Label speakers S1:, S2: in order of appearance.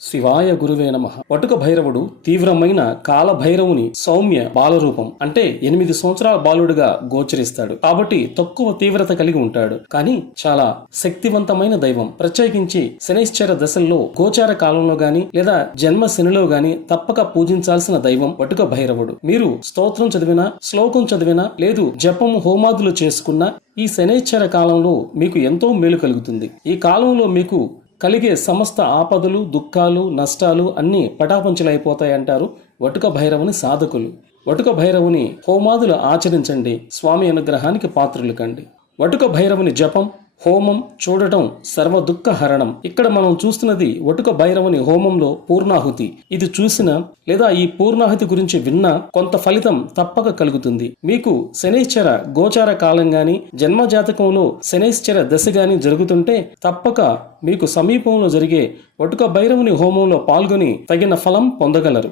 S1: శివాయ గురువే నమ. వటుక భైరవుడు తీవ్రమైన కాల భైరవుని సౌమ్య బాలరూపం. అంటే ఎనిమిది సంవత్సరాల బాలుడుగా గోచరిస్తాడు. కాబట్టి తక్కువ తీవ్రత కలిగి ఉంటాడు. కానీ చాలా శక్తివంతమైన దైవం. ప్రత్యేకించి శనైశ్చర దశల్లో గోచార కాలంలో గాని లేదా జన్మ శనిలో గాని తప్పక పూజించాల్సిన దైవం వటుక భైరవుడు. మీరు స్తోత్రం చదివినా శ్లోకం చదివినా లేదు జపం హోమాదులు చేసుకున్నా ఈ శనైశ్చర కాలంలో మీకు ఎంతో మేలు కలుగుతుంది. ఈ కాలంలో మీకు కలిగే సమస్త ఆపదలు దుఃఖాలు నష్టాలు అన్నీ పటాపంచలైపోతాయంటారు వటుక భైరవుని సాధకులు. వటుక భైరవుని హోమాదులు ఆచరించండి స్వామి అనుగ్రహానికి పాత్రలు కండి. వటుక భైరవుని జపం హోమం చూడటం సర్వ దుఃఖ హరణం ఇక్కడ మనం చూస్తున్నది వటుక భైరవుని హోమంలో పూర్ణాహుతి. ఇది చూసిన లేదా ఈ పూర్ణాహుతి గురించి విన్నా కొంత ఫలితం తప్పక కలుగుతుంది. మీకు శనైశ్చర గోచార కాలం గాని జన్మ జాతకంలో శనైశ్చర దశ గాని జరుగుతుంటే తప్పక మీకు సమీపంలో జరిగే ఒటుక భైరవుని హోమంలో పాల్గొని తగిన ఫలం పొందగలరు.